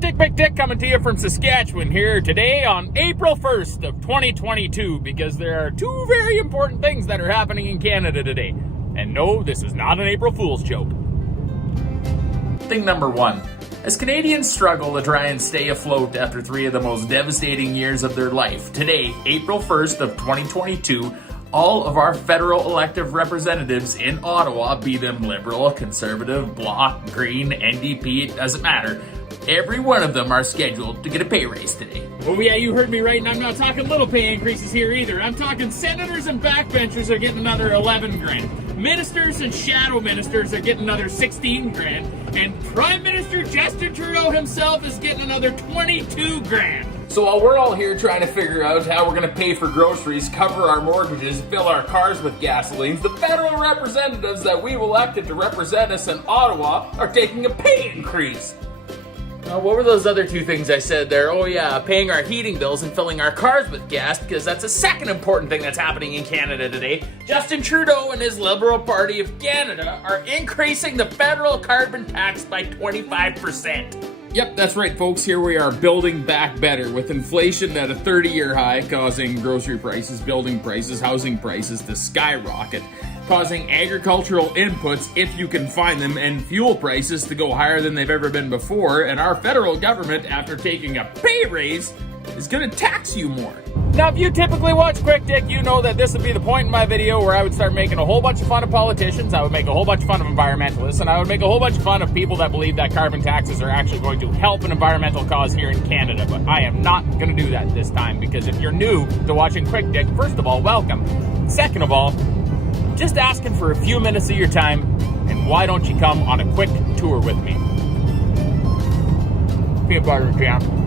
Dick McDick coming to you from Saskatchewan here today on April 1st of 2022 because there are two very important things that are happening in Canada today. And no, this is not an April Fool's joke. Thing number one. As Canadians struggle to try and stay afloat after three of the most devastating years of their life, today, April 1st of 2022, all of our federal elective representatives in Ottawa, be them Liberal, Conservative, Bloc, Green, NDP, it doesn't matter, every one of them are scheduled to get a pay raise today. Oh yeah, you heard me right, and I'm not talking little pay increases here either. I'm talking senators and backbenchers are getting another 11 grand. Ministers and shadow ministers are getting another 16 grand. And Prime Minister Justin Trudeau himself is getting another 22 grand. So while we're all here trying to figure out how we're going to pay for groceries, cover our mortgages, fill our cars with gasolines, the federal representatives that we've elected to represent us in Ottawa are taking a pay increase. What were those other two things I said there? Oh yeah, paying our heating bills and filling our cars with gas, because that's a second important thing that's happening in Canada today. Justin Trudeau and his Liberal Party of Canada are increasing the federal carbon tax by 25%. Yep, that's right, folks. Here we are building back better with inflation at a 30-year high, causing grocery prices, building prices, housing prices to skyrocket, causing agricultural inputs, if you can find them, and fuel prices to go higher than they've ever been before. And our federal government, after taking a pay raise, is going to tax you more. Now, if you typically watch Quick Dick, you know that this would be the point in my video where I would start making a whole bunch of fun of politicians, I would make a whole bunch of fun of environmentalists, and I would make a whole bunch of fun of people that believe that carbon taxes are actually going to help an environmental cause here in Canada. But I am not going to do that this time, because if you're new to watching Quick Dick, first of all, welcome. Second of all, just asking for a few minutes of your time, and why don't you come on a quick tour with me? Peanut butter and jam.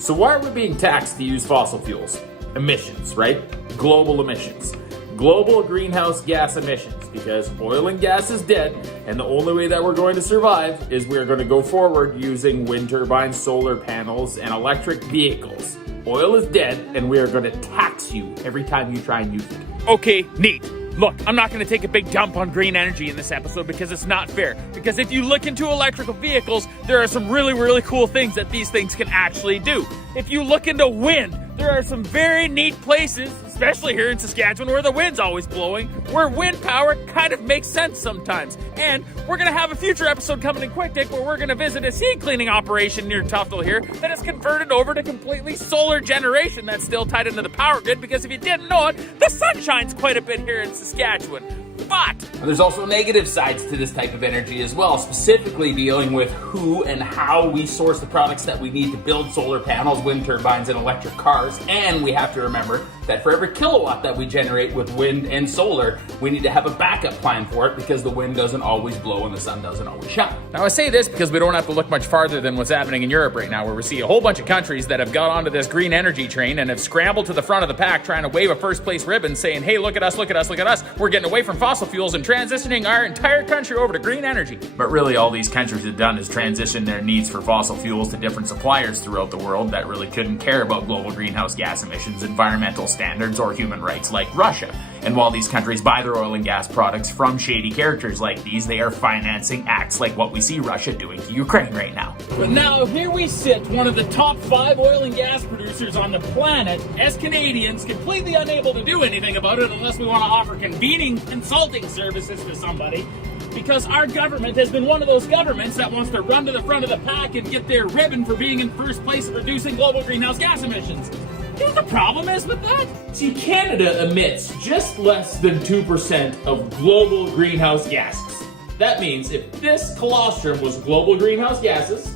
So why are we being taxed to use fossil fuels? Emissions, right? Global emissions. Global greenhouse gas emissions, because oil and gas is dead, and the only way that we're going to survive is we're going to go forward using wind turbines, solar panels, and electric vehicles. Oil is dead, and we are going to tax you every time you try and use it. Okay, neat. Look, I'm not going to take a big dump on green energy in this episode because it's not fair. Because if you look into electrical vehicles, there are some really, really cool things that these things can actually do. If you look into wind, there are some very neat places, especially here in Saskatchewan where the wind's always blowing, where wind power kind of makes sense sometimes. And we're going to have a future episode coming in Quick Dick where we're going to visit a seed cleaning operation near Tufnell here that is converted over to completely solar generation that's still tied into the power grid, because if you didn't know it, the sun shines quite a bit here in Saskatchewan. But there's also negative sides to this type of energy as well, specifically dealing with who and how we source the products that we need to build solar panels, wind turbines, and electric cars. And we have to remember that for every kilowatt that we generate with wind and solar, we need to have a backup plan for it, because the wind doesn't always blow and the sun doesn't always shine. Now I say this because we don't have to look much farther than what's happening in Europe right now, where we see a whole bunch of countries that have got onto this green energy train and have scrambled to the front of the pack trying to wave a first place ribbon saying, hey, look at us, look at us, look at us. We're getting away from fossil fuels and transitioning our entire country over to green energy. But really all these countries have done is transition their needs for fossil fuels to different suppliers throughout the world that really couldn't care about global greenhouse gas emissions, environmental standards, or human rights, like Russia. And while these countries buy their oil and gas products from shady characters like these, they are financing acts like what we see Russia doing to Ukraine right now. But now here we sit, one of the top 5 oil and gas producers on the planet, as Canadians, completely unable to do anything about it unless we want to offer convening consulting services to somebody, because our government has been one of those governments that wants to run to the front of the pack and get their ribbon for being in first place of reducing global greenhouse gas emissions. You know what the problem is with that? See, Canada emits just less than 2% of global greenhouse gases. That means if this colostrum was global greenhouse gases,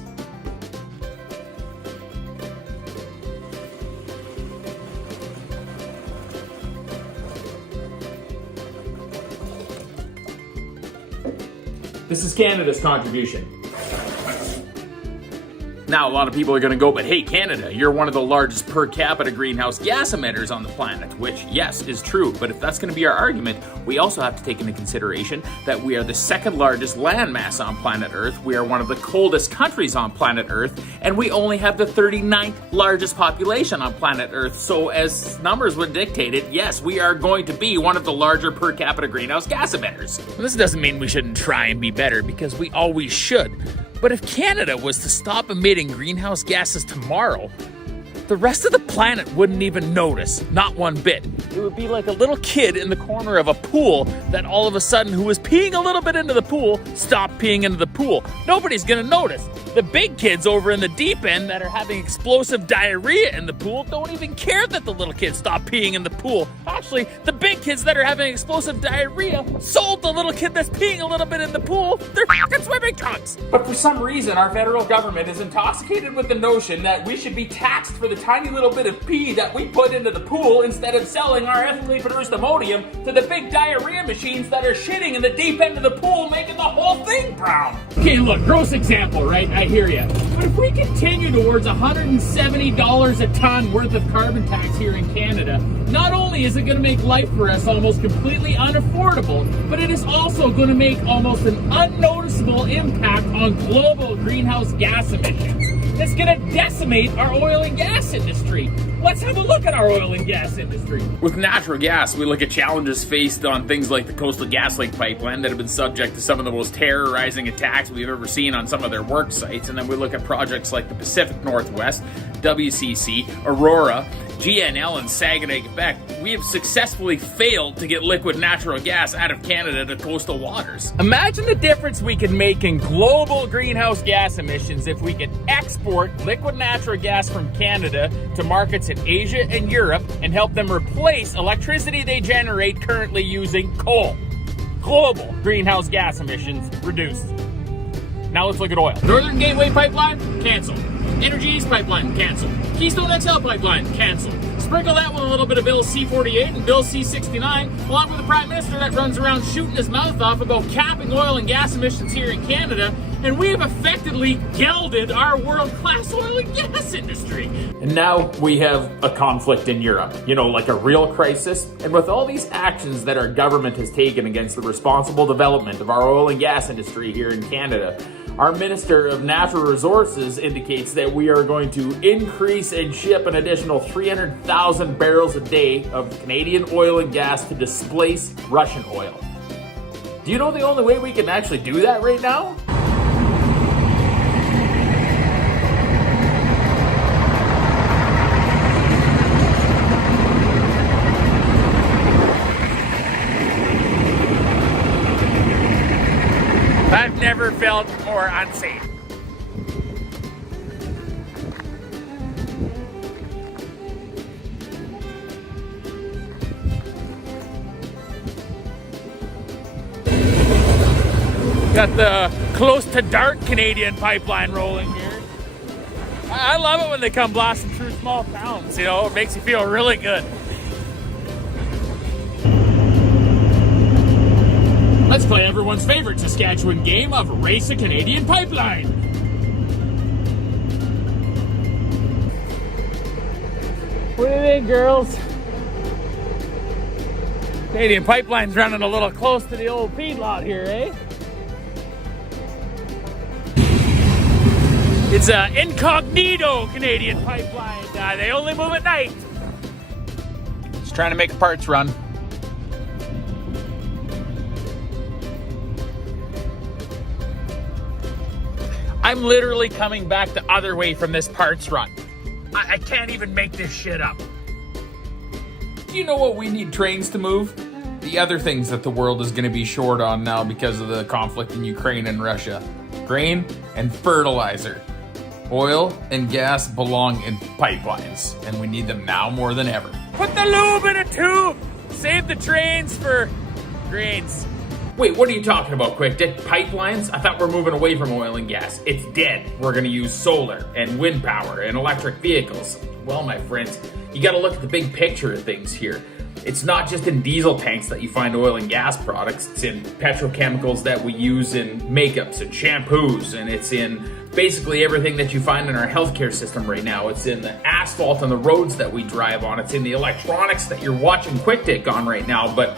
this is Canada's contribution. Now, a lot of people are going to go, but hey, Canada, you're one of the largest per capita greenhouse gas emitters on the planet, which, yes, is true. But if that's going to be our argument, we also have to take into consideration that we are the second largest landmass on planet Earth, we are one of the coldest countries on planet Earth, and we only have the 39th largest population on planet Earth. So as numbers would dictate it, yes, we are going to be one of the larger per capita greenhouse gas emitters. This doesn't mean we shouldn't try and be better, because we always should. But if Canada was to stop emitting greenhouse gases tomorrow, the rest of the planet wouldn't even notice, not one bit. It would be like a little kid in the corner of a pool that all of a sudden, who was peeing a little bit into the pool, stopped peeing into the pool. Nobody's gonna notice. The big kids over in the deep end that are having explosive diarrhea in the pool don't even care that the little kids stopped peeing in the pool. Actually, the big kids that are having explosive diarrhea sold the little kid that's peeing a little bit in the pool their fucking swimming trunks. But for some reason, our federal government is intoxicated with the notion that we should be taxed for the tiny little bit of pee that we put into the pool instead of selling our ethically produced ammonium to the big diarrhea machines that are shitting in the deep end of the pool, making the whole thing brown. Okay, look, gross example, right? I hear you. But if we continue towards $170 a ton worth of carbon tax here in Canada, not only is it going to make life for us almost completely unaffordable, but it is also going to make almost an unnoticeable impact on global greenhouse gas emissions. It's going to decimate our oil and gas industry. Let's have a look at our oil and gas industry. With natural gas, we look at challenges faced on things like the Coastal GasLink pipeline that have been subject to some of the most terrorizing attacks we've ever seen on some of their work sites. And then we look at projects like the Pacific Northwest, WCC, Aurora, GNL, and Saguenay, Quebec. We have successfully failed to get liquid natural gas out of Canada to coastal waters. Imagine the difference we could make in global greenhouse gas emissions if we could export liquid natural gas from Canada to markets in Asia and Europe and help them replace electricity they generate currently using coal. Global greenhouse gas emissions reduced. Now let's look at oil. Northern Gateway Pipeline, canceled. Energy East Pipeline, canceled. Keystone XL Pipeline, canceled. Sprinkle that with a little bit of Bill C-48 and Bill C-69, along with the Prime Minister that runs around shooting his mouth off about capping oil and gas emissions here in Canada, and we have effectively gelded our world-class oil and gas industry. And now we have a conflict in Europe, like a real crisis. And with all these actions that our government has taken against the responsible development of our oil and gas industry here in Canada, our Minister of Natural Resources indicates that we are going to increase and ship an additional 300,000 barrels a day of Canadian oil and gas to displace Russian oil. Do you know the only way we can actually do that right now? I've never felt more unsafe. Got the close to dark Canadian pipeline rolling here. I love it when they come blasting through small towns, it makes you feel really good. Let's play everyone's favorite Saskatchewan game of Race a Canadian Pipeline. What do you think, girls? Canadian pipeline's running a little close to the old feedlot here, eh? It's an incognito Canadian pipeline. They only move at night. Just trying to make a parts run. I'm literally coming back the other way from this parts run. I can't even make this shit up. Do you know what we need trains to move? The other things that the world is going to be short on now because of the conflict in Ukraine and Russia. Grain and fertilizer. Oil and gas belong in pipelines, and we need them now more than ever. Put the lube in a tube! Save the trains for grains. Wait, what are you talking about, Quick Dick? Pipelines? I thought we're moving away from oil and gas. It's dead. We're gonna use solar and wind power and electric vehicles. Well, my friends, you gotta look at the big picture of things here. It's not just in diesel tanks that you find oil and gas products. It's in petrochemicals that we use in makeups and shampoos, and it's in basically everything that you find in our healthcare system right now. It's in the asphalt on the roads that we drive on. It's in the electronics that you're watching Quick Dick on right now. But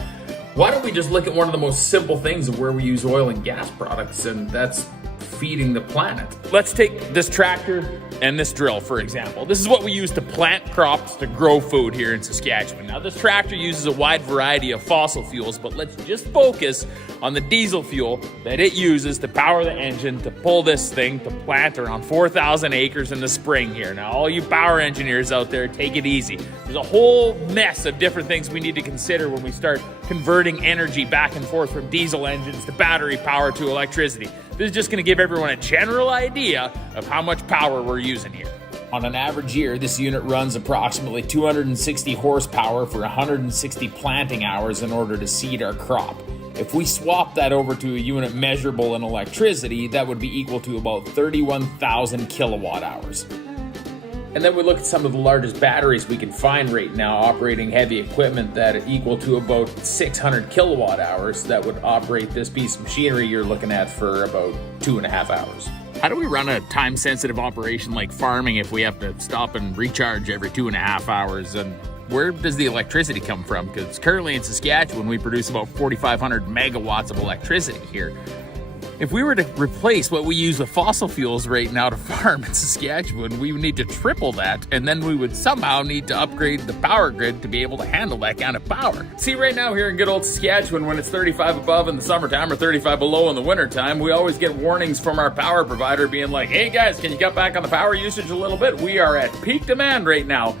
why don't we just look at one of the most simple things of where we use oil and gas products, and that's feeding the planet. Let's take this tractor and this drill, for example. This is what we use to plant crops to grow food here in Saskatchewan. Now, this tractor uses a wide variety of fossil fuels, but let's just focus on the diesel fuel that it uses to power the engine to pull this thing to plant around 4,000 acres in the spring here. Now, all you power engineers out there, take it easy. There's a whole mess of different things we need to consider when we start converting energy back and forth from diesel engines to battery power to electricity. This is just going to give everyone a general idea of how much power we're using here. On an average year, this unit runs approximately 260 horsepower for 160 planting hours in order to seed our crop. If we swap that over to a unit measurable in electricity, that would be equal to about 31,000 kilowatt hours. And then we look at some of the largest batteries we can find right now operating heavy equipment that are equal to about 600 kilowatt hours that would operate this piece of machinery you're looking at for about 2.5 hours. How do we run a time-sensitive operation like farming if we have to stop and recharge every 2.5 hours? And where does the electricity come from? Because currently in Saskatchewan, we produce about 4,500 megawatts of electricity here. If we were to replace what we use with fossil fuels right now to farm in Saskatchewan, we would need to triple that, and then we would somehow need to upgrade the power grid to be able to handle that kind of power. See, right now here in good old Saskatchewan, when it's 35 above in the summertime or 35 below in the wintertime, we always get warnings from our power provider being like, hey guys, can you cut back on the power usage a little bit? We are at peak demand right now.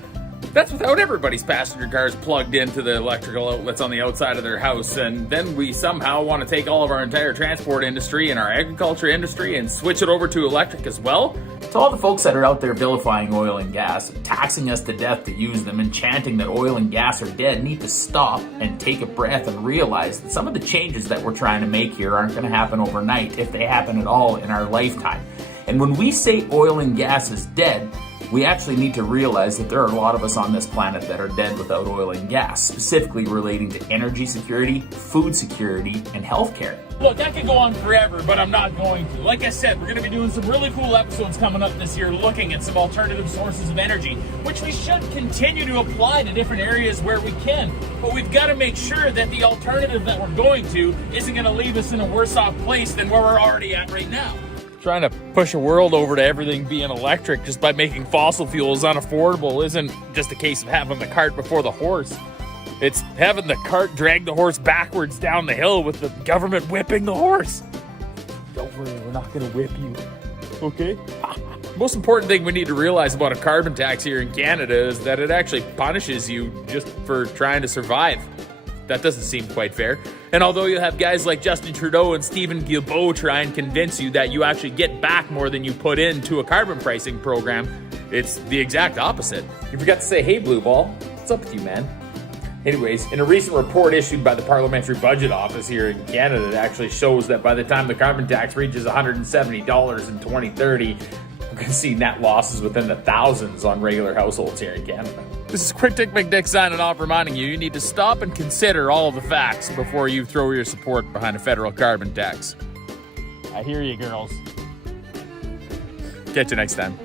That's without everybody's passenger cars plugged into the electrical outlets on the outside of their house. And then we somehow want to take all of our entire transport industry and our agriculture industry and switch it over to electric as well. To all the folks that are out there vilifying oil and gas, taxing us to death to use them, and chanting that oil and gas are dead, need to stop and take a breath and realize that some of the changes that we're trying to make here aren't going to happen overnight, if they happen at all in our lifetime. And when we say oil and gas is dead, we actually need to realize that there are a lot of us on this planet that are dead without oil and gas, specifically relating to energy security, food security, and healthcare. Look, I could go on forever, but I'm not going to. Like I said, we're going to be doing some really cool episodes coming up this year looking at some alternative sources of energy, which we should continue to apply to different areas where we can. But we've got to make sure that the alternative that we're going to isn't going to leave us in a worse off place than where we're already at right now. Trying to push a world over to everything being electric just by making fossil fuels unaffordable isn't just a case of having the cart before the horse. It's having the cart drag the horse backwards down the hill with the government whipping the horse. Don't worry, we're not going to whip you, okay? Most important thing we need to realize about a carbon tax here in Canada is that it actually punishes you just for trying to survive. That doesn't seem quite fair. And although you have guys like Justin Trudeau and Stephen Guilbeault try and convince you that you actually get back more than you put into a carbon pricing program, it's the exact opposite. You forgot to say, hey, Blue Ball, what's up with you, man? Anyways, in a recent report issued by the Parliamentary Budget Office here in Canada, it actually shows that by the time the carbon tax reaches $170 in 2030, we're going to see net losses within the thousands on regular households here in Canada. This is Dick McDick signing off, reminding you need to stop and consider all of the facts before you throw your support behind a federal carbon tax. I hear you, girls. Catch you next time.